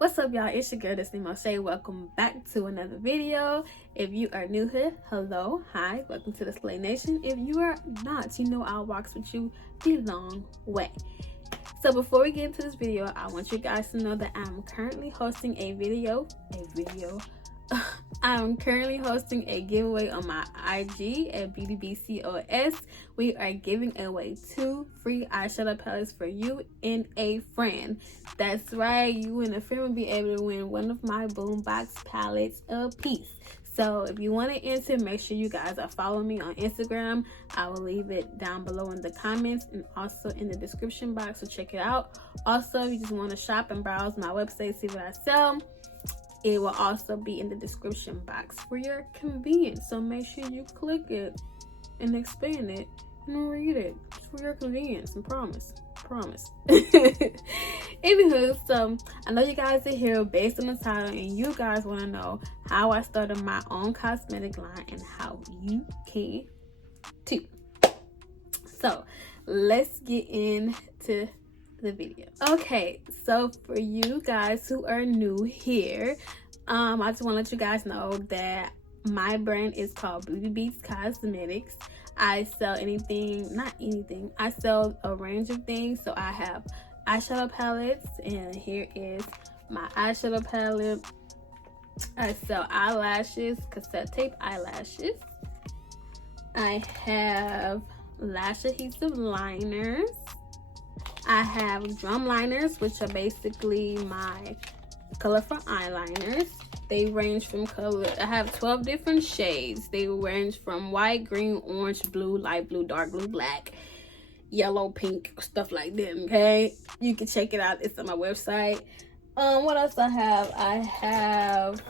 What's up, y'all? It's your girl, this is Moche. Welcome back to another video. If you are new here, hello, hi, welcome to the Slay Nation. If you are not, you know I'll walk with you the long way. So before we get into this video, I want you guys to know that I'm currently hosting I'm currently hosting a giveaway on my IG at BDBCOS. We are giving away 2 free eyeshadow palettes for you and a friend. That's right, you and a friend will be able to win one of my boombox palettes a piece. So if you want to enter, make sure you guys are following me on Instagram. I will leave it down below in the comments and also in the description box, so check it out. Also, if you just want to shop and browse my website, see what I sell, it will also be in the description box for your convenience. So make sure you click it and expand it and read it. It's for your convenience, I promise. Anywho, so I know you guys are here based on the title and you guys want to know how I started my own cosmetic line and how you can too. So let's get into the video. Okay, so for you guys who are new here, I just want to let you guys know that my brand is called Beauty Beats Cosmetics. I sell I sell a range of things. So I have eyeshadow palettes, and here is my eyeshadow palette. I sell eyelashes, cassette tape eyelashes. I have lash adhesive liners. I have drum liners, which are basically my colorful eyeliners. They range from color. I have 12 different shades. They range from white, green, orange, blue, light blue, dark blue, black, yellow, pink, stuff like that. Okay, you can check it out. It's on my website. What else I have? I have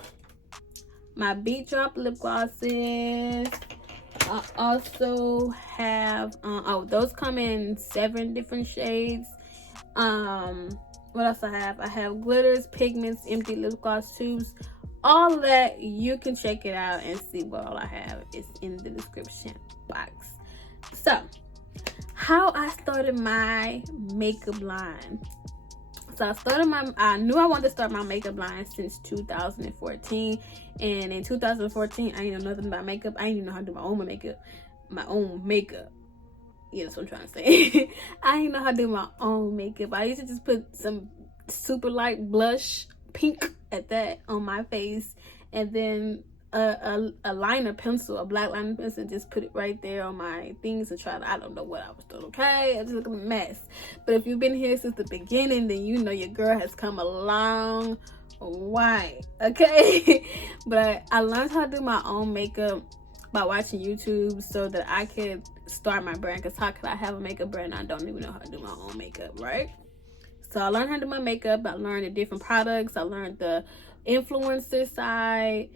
my beatdrop lip glosses. I also have those come in 7 different shades. What else I have? I have glitters, pigments, empty lip gloss tubes. All of that, you can check it out and see what all I have is in the description box. So how I started my makeup line. So I knew I wanted to start my makeup line since 2014, and in 2014 I didn't know nothing about makeup. I didn't even know how to do my own makeup. Yeah, that's what I'm trying to say. I didn't know how to do my own makeup. I used to just put some super light blush, pink at that, on my face, and then a liner pencil, a black liner pencil, just put it right there on my things to try to, I don't know what I was doing, okay? I just look a mess. But if you've been here since the beginning, then you know your girl has come a long way, okay? But I learned how to do my own makeup by watching YouTube so that I could start my brand, because how could I have a makeup brand and I don't even know how to do my own makeup, right? So I learned how to do my makeup. I learned the different products. I learned the influencer side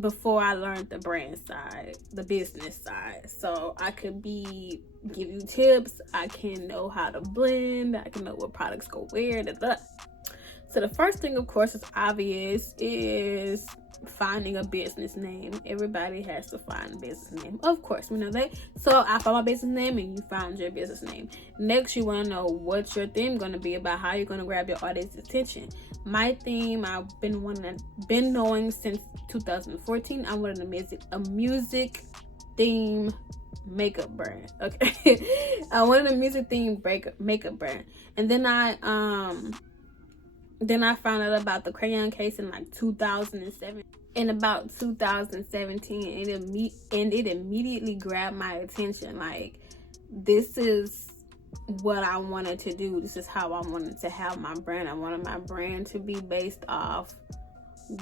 before I learned the brand side, the business side. So I could give you tips. I can know how to blend. I can know what products go where. So the first thing, of course, is obvious, is finding a business name. Everybody has to find a business name, of course, we know that. So I found my business name and you found your business name. Next, you want to know what your theme going to be about, how you're going to grab your audience's attention. My theme, I've been knowing since 2014. I wanted a music theme makeup brand. Okay. I wanted a music theme makeup brand, and then I found out about the crayon case in like 2007. In about 2017, it immediately grabbed my attention. Like, this is what I wanted to do. This is how I wanted to have my brand. I wanted my brand to be based off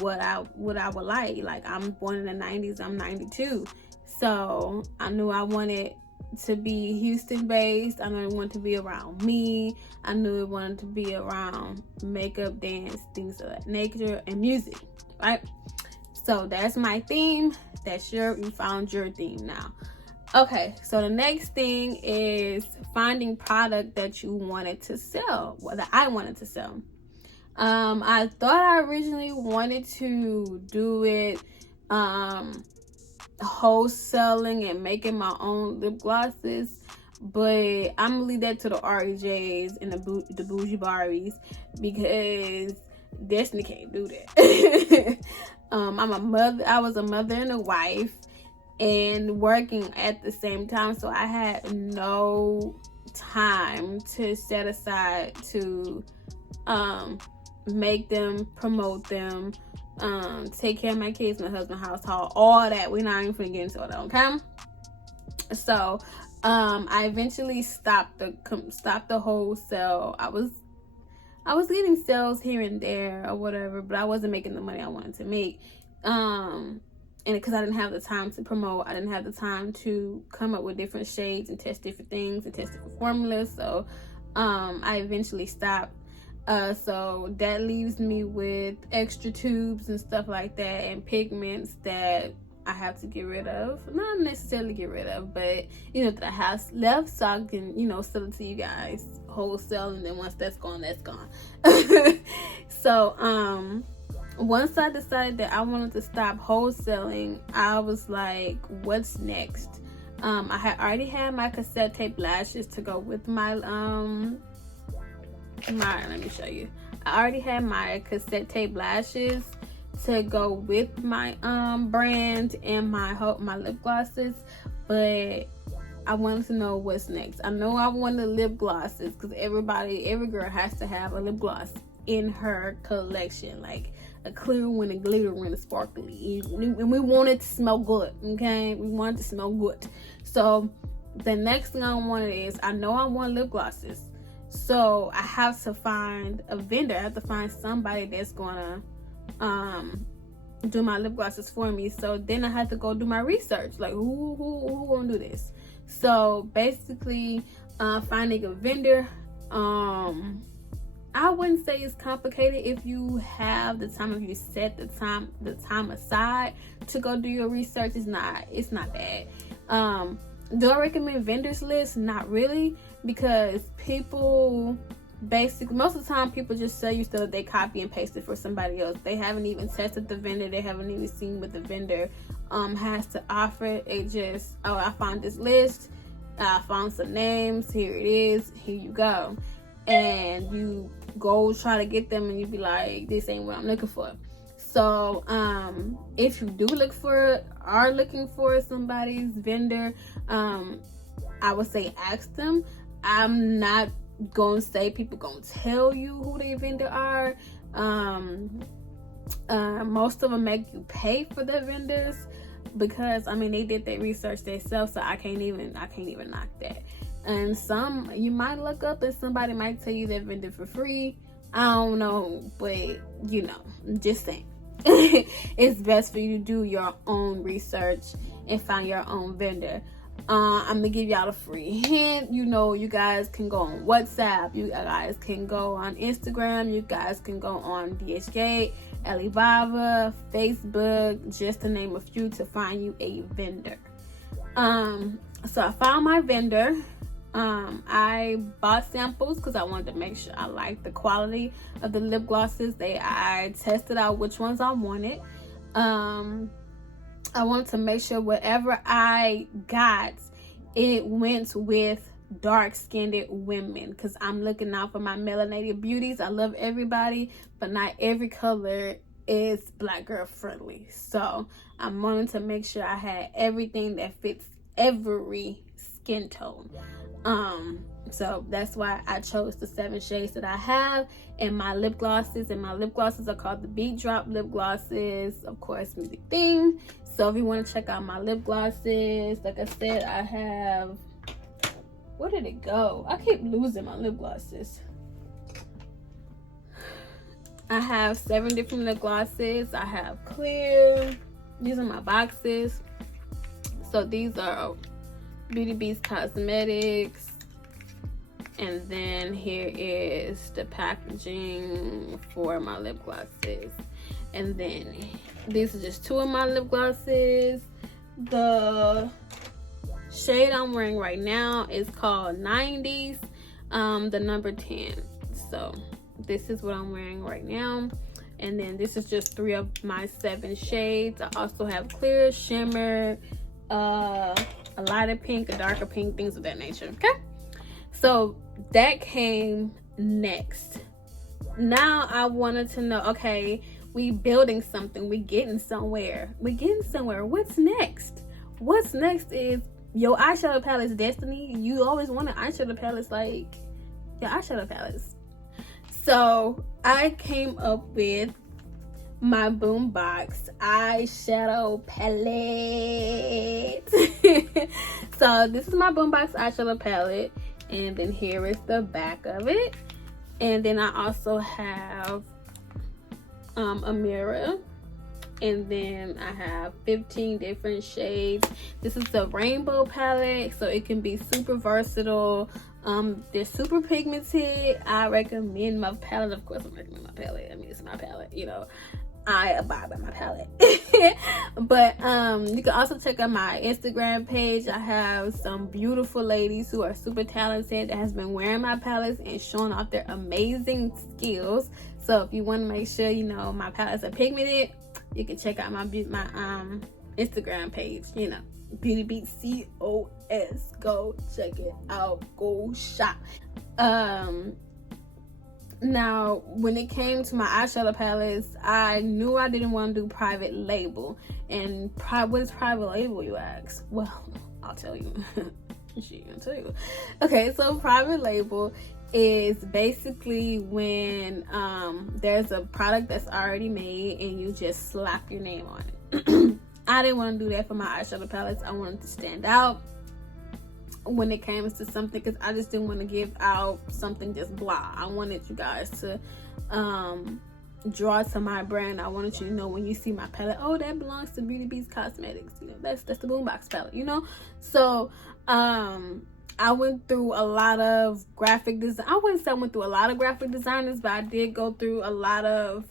what I would like. Like, I'm born in the 90s. I'm 92. So I knew I wanted to be Houston based. I knew it wanted to be around me. I knew it wanted to be around makeup, dance, things of that nature, and music, right? So that's my theme. You found your theme now. Okay, so the next thing is finding product that you wanted to sell, that I wanted to sell. I thought I originally wanted to do it wholesaling and making my own lip glosses, but I'm gonna leave that to the REJs and the bougie Barbies, because Destiny can't do that. I was a mother and a wife and working at the same time, so I had no time to set aside to make them, promote them, take care of my kids, my husband's household, all that. We're not even gonna get into it, okay? So I eventually stopped the wholesale. I was getting sales here and there or whatever, but I wasn't making the money I wanted to make. And because I didn't have the time to promote, I didn't have the time to come up with different shades and test different things and test different formulas. So I eventually stopped. So that leaves me with extra tubes and stuff like that, and pigments that I have to get rid of. Not necessarily get rid of, but you know, that I have left, so I can, you know, sell it to you guys wholesale, and then once that's gone, that's gone. So once I decided that I wanted to stop wholesaling, I was like, what's next? I had already had my cassette tape lashes to go with my let me show you. I already had my cassette tape lashes to go with my brand and my lip glosses, but I wanted to know what's next. I know I wanted lip glosses because every girl has to have a lip gloss in her collection, like a clear one, a glitter one, a sparkly, and we want it to smell good. Okay, we want it to smell good. So the next thing I wanted is, I know I want lip glosses, so I have to find a vendor. I have to find somebody that's gonna do my lip glosses for me. So then I had to go do my research, like who gonna do this. So basically finding a vendor, I wouldn't say it's complicated if you have the time, if you set the time aside to go do your research. It's not bad. Do I recommend vendors list? Not really, because people basically, most of the time, people just sell you stuff they copy and paste it for somebody else. They haven't even tested the vendor. They haven't even seen what the vendor has to offer. It just, oh, I found this list, I found some names, here it is, here you go. And you go try to get them and you be like, this ain't what I'm looking for. So if you are looking for somebody's vendor, I would say ask them. I'm not gonna say people gonna tell you who their vendor are. Most of them make you pay for their vendors, because I mean, they did their research themselves, so I can't even knock that. And some you might look up and somebody might tell you their vendor for free. I don't know, but you know, just saying. It's best for you to do your own research and find your own vendor. I'm gonna give y'all a free hint. You know, you guys can go on WhatsApp, you guys can go on Instagram, you guys can go on DHgate, Alibaba, Facebook, just to name a few, to find you a vendor. So I found my vendor. I bought samples because I wanted to make sure I liked the quality of the lip glosses. I tested out which ones I wanted. I wanted to make sure whatever I got, it went with dark-skinned women, because I'm looking out for my melanated beauties. I love everybody, but not every color is black girl friendly. So I wanted to make sure I had everything that fits every skin tone. So that's why I chose the 7 shades that I have in my lip glosses, and my lip glosses are called the beatdrop lip glosses, of course, music theme. So if you want to check out my lip glosses, like I said, I have, where did it go? I keep losing my lip glosses. I have 7 different lip glosses. I have clear. These are my boxes. So these are Beauty Beast Cosmetics. And then here is the packaging for my lip glosses. And then these are just 2 of my lip glosses. The shade I'm wearing right now is called 90s, the number 10. So this is what I'm wearing right now. And then this is just 3 of my 7 shades. I also have clear, shimmer, a lighter pink, a darker pink, things of that nature. Okay, so that came next. Now I wanted to know, okay, we building something, we getting somewhere. What's next? What's next is your eyeshadow palette's destiny. You always wanted eyeshadow palettes, like your eyeshadow palettes. So I came up with my Boombox eyeshadow palette. So this is my Boombox eyeshadow palette, and then here is the back of it. And then I also have a mirror, and then I have 15 different shades. This is the rainbow palette, so it can be super versatile. They're super pigmented. I recommend my palette. Of course, I'm recommending my palette. I mean, it's my palette, you know. I abide by my palette. But you can also check out my Instagram page. I have some beautiful ladies who are super talented that has been wearing my palettes and showing off their amazing skills. So if you want to make sure you know my palettes are pigmented, you can check out my Instagram page, you know, Beauty Beat COS. Go check it out, go shop. Now, when it came to my eyeshadow palettes, I knew I didn't want to do private label. And what is private label, you ask? Well, I'll tell you. She gonna tell you. Okay, so private label is basically when there's a product that's already made and you just slap your name on it. I didn't want to do that for my eyeshadow palettes. I wanted to stand out when it came to something, because I just didn't want to give out something just blah. I wanted you guys to draw to my brand. I wanted you to know when you see my palette, oh, that belongs to Beauty Beats Cosmetics, you know, that's the Boombox palette, you know. So I went through a lot of graphic design. I wouldn't say I went through a lot of graphic designers, but I did go through a lot of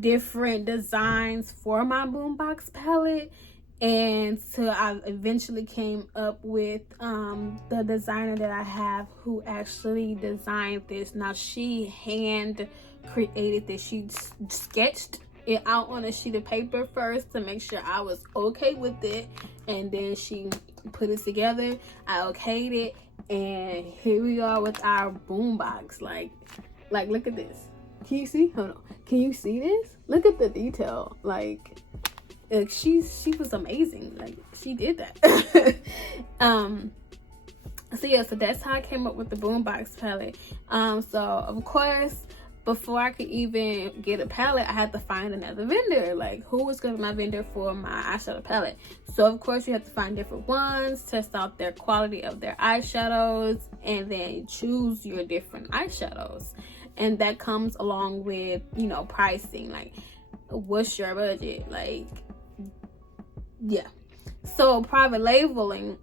different designs for my Boombox palette. And so I eventually came up with the designer that I have who actually designed this. Now, she hand created this. She sketched it out on a sheet of paper first to make sure I was okay with it, and then she put it together. I okayed it, and here we are with our Boombox. Like look at this. Can you see? Hold on. Can you see this? Look at the detail. Like she was amazing. Like, she did that. So yeah, so that's how I came up with the Boombox palette. So of course, before I could even get a palette, I had to find another vendor. Like, who was gonna be my vendor for my eyeshadow palette? So of course you have to find different ones, test out their quality of their eyeshadows, and then choose your different eyeshadows. And that comes along with, you know, pricing. Like, what's your budget? Like, yeah. So private labeling,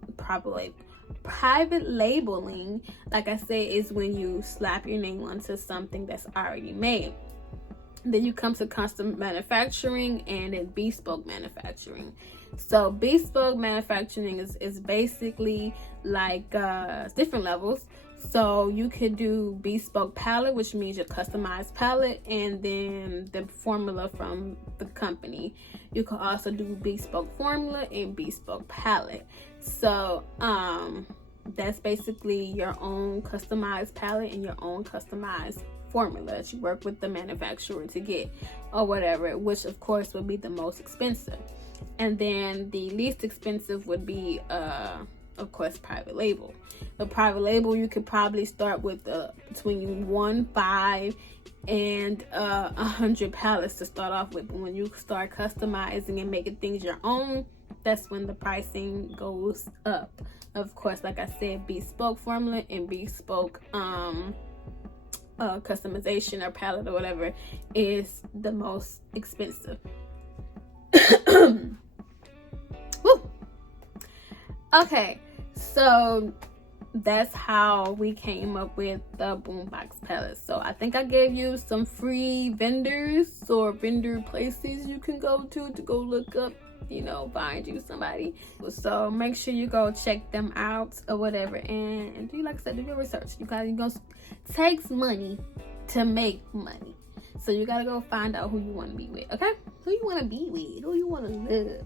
like I said, is when you slap your name onto something that's already made. Then you come to custom manufacturing and then bespoke manufacturing. So bespoke manufacturing is basically like different levels. So you could do bespoke palette, which means your customized palette, and then the formula from the company. You could also do bespoke formula and bespoke palette. So that's basically your own customized palette and your own customized formula that you work with the manufacturer to get, or whatever, which of course would be the most expensive. And then the least expensive would be of course private label. The private label, you could probably start with between 5 and 100 palettes to start off with. When you start customizing and making things your own, that's when the pricing goes up. Of course, like I said, bespoke formula and bespoke customization or palette or whatever is the most expensive. Woo. Okay, so that's how we came up with the Boombox palette. So I think I gave you some free vendors or vendor places you can go to go look up, you know, find you somebody. So make sure you go check them out or whatever, and do, like I said, do your research. You guys, it takes money to make money. So you gotta go find out who you want to be with, okay? Who you want to be with, who you want to live.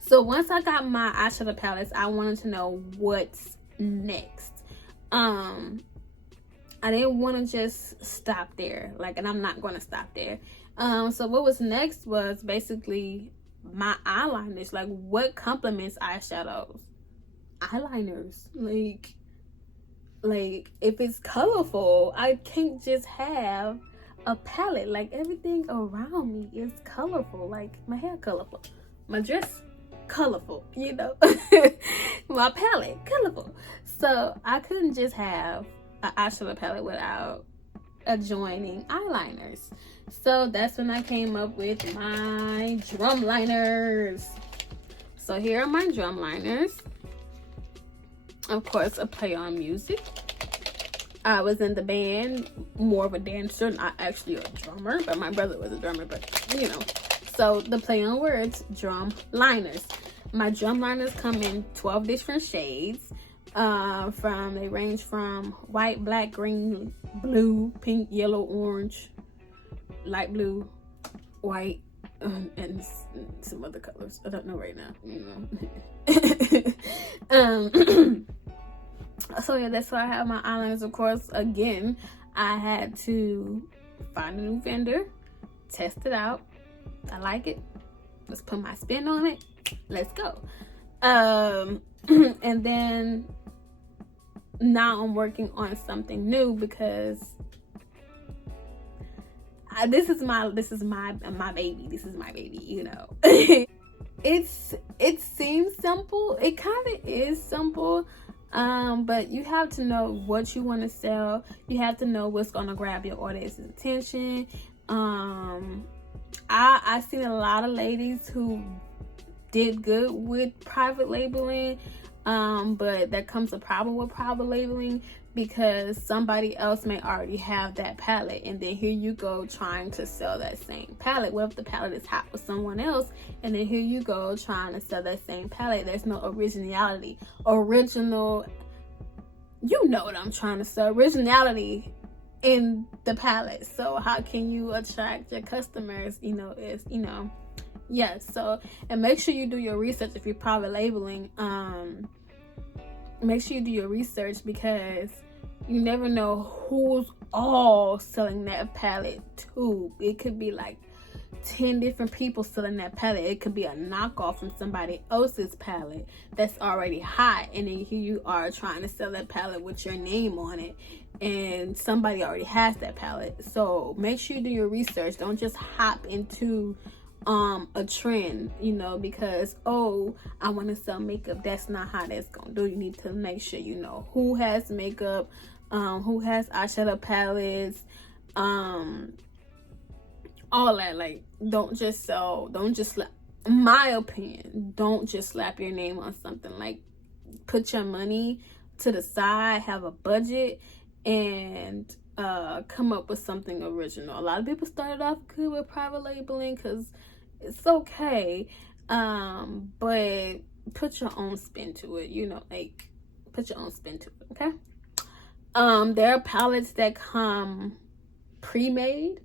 So once I got my eyeshadow palettes, I wanted to know what's next. I didn't want to just stop there, like, and I'm not going to stop there. So what was next was basically my eyeliners. Like, what complements eyeshadows? Eyeliners. Like if it's colorful, I can't just have a palette. Like, everything around me is colorful. Like, my hair colorful, my dress colorful, you know. My palette colorful. So I couldn't just have an eyeshadow palette without adjoining eyeliners. So that's when I came up with my drum liners. So here are my drum liners. Of course, a play on music. I was in the band, more of a dancer, not actually a drummer, but my brother was a drummer, but you know. So the play on words, drum liners. My drum liners come in 12 different shades. They range from white, black, green, blue, pink, yellow, orange, light blue, white, and some other colors. I don't know right now, you know. So yeah, that's why I have my eyeliners. Of course, again, I had to find a new vendor, test it out. I like it. Let's put my spin on it. Let's go. And then now I'm working on something new because this is my baby. This is my baby, you know. It seems simple. It kind of is simple. But you have to know what you want to sell. You have to know what's going to grab your audience's attention. I've seen a lot of ladies who did good with private labeling, but there comes a problem with private labeling because somebody else may already have that palette, and then here you go trying to sell that same palette. What if the palette is hot with someone else, and then here you go trying to sell that same palette? There's no originality. You know what I'm trying to say, originality in the palette. So how can you attract your customers? Yes. So, and make sure you do your research if you're private labeling. Make sure you do your research because you never know who's all selling that palette too. It could be like 10 different people selling that palette. It could be a knockoff from somebody else's palette that's already hot, and then here you are trying to sell that palette with your name on it, and somebody already has that palette. So make sure you do your research. Don't just hop into a trend, because I want to sell makeup. That's not how that's gonna do. You need to make sure you know who has makeup, who has eyeshadow palettes, all that. Like, don't just my opinion, don't just slap your name on something. Like, put your money to the side, have a budget, and come up with something original. A lot of people started off good with private labeling because it's okay, but put your own spin to it. Put your own spin to it. Okay. There are palettes that come pre-made.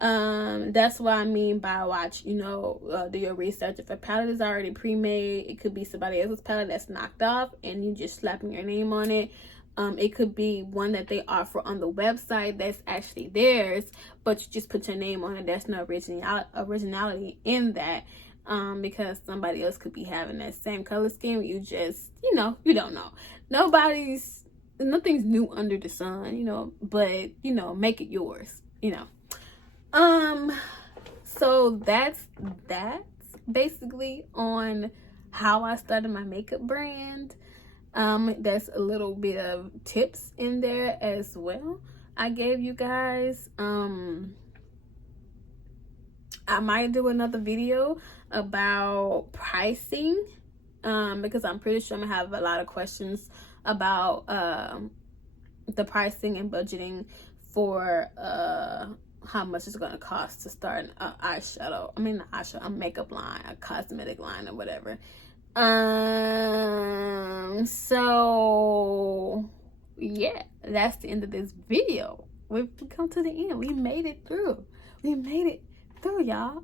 That's what I mean by do your research. If a palette is already pre-made, it could be somebody else's palette that's knocked off and you just slapping your name on it. It could be one that they offer on the website that's actually theirs, but you just put your name on it. There's no originality in that, because somebody else could be having that same color scheme. You just, you don't know. Nothing's new under the sun, but, make it yours, So that's basically on how I started my makeup brand. There's a little bit of tips in there as well I gave you guys. I might do another video about pricing, because I'm pretty sure I'm gonna have a lot of questions about the pricing and budgeting for how much it's gonna cost to start a makeup line, a cosmetic line, or whatever. So yeah, that's the end of this video. We've come to the end. We made it through. we made it through, y'all.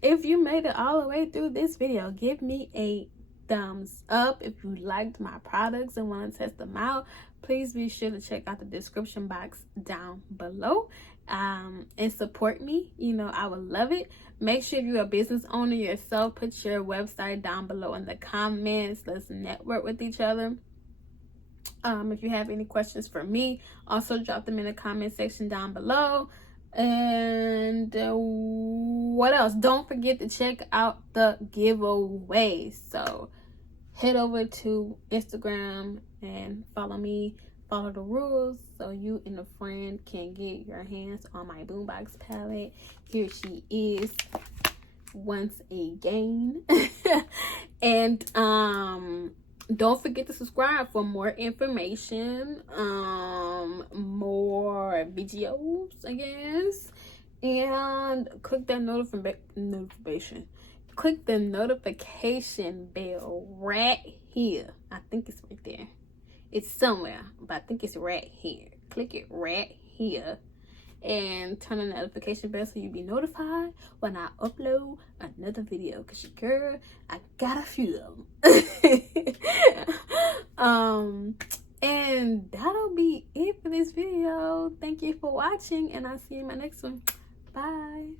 If you made it all the way through this video, give me a thumbs up. If you liked my products and want to test them out, please be sure to check out the description box down below, and support me. You know, I would love it. Make sure if you're a business owner yourself, put your website down below in the comments. Let's network with each other. If you have any questions for me, also drop them in the comment section down below. And what else? Don't forget to check out the giveaway. So head over to Instagram and follow me, follow the rules, so you and a friend can get your hands on my boombox palette. Here she is once again. And don't forget to subscribe for more information, more videos, I guess, and click that notification. Click the notification bell right here. I think it's right there. It's somewhere, but I think it's right here. Click it right here and turn on the notification bell so you'll be notified when I upload another video, because your girl, I got a few of them. And that'll be it for this video. Thank you for watching, and I'll see you in my next one. Bye.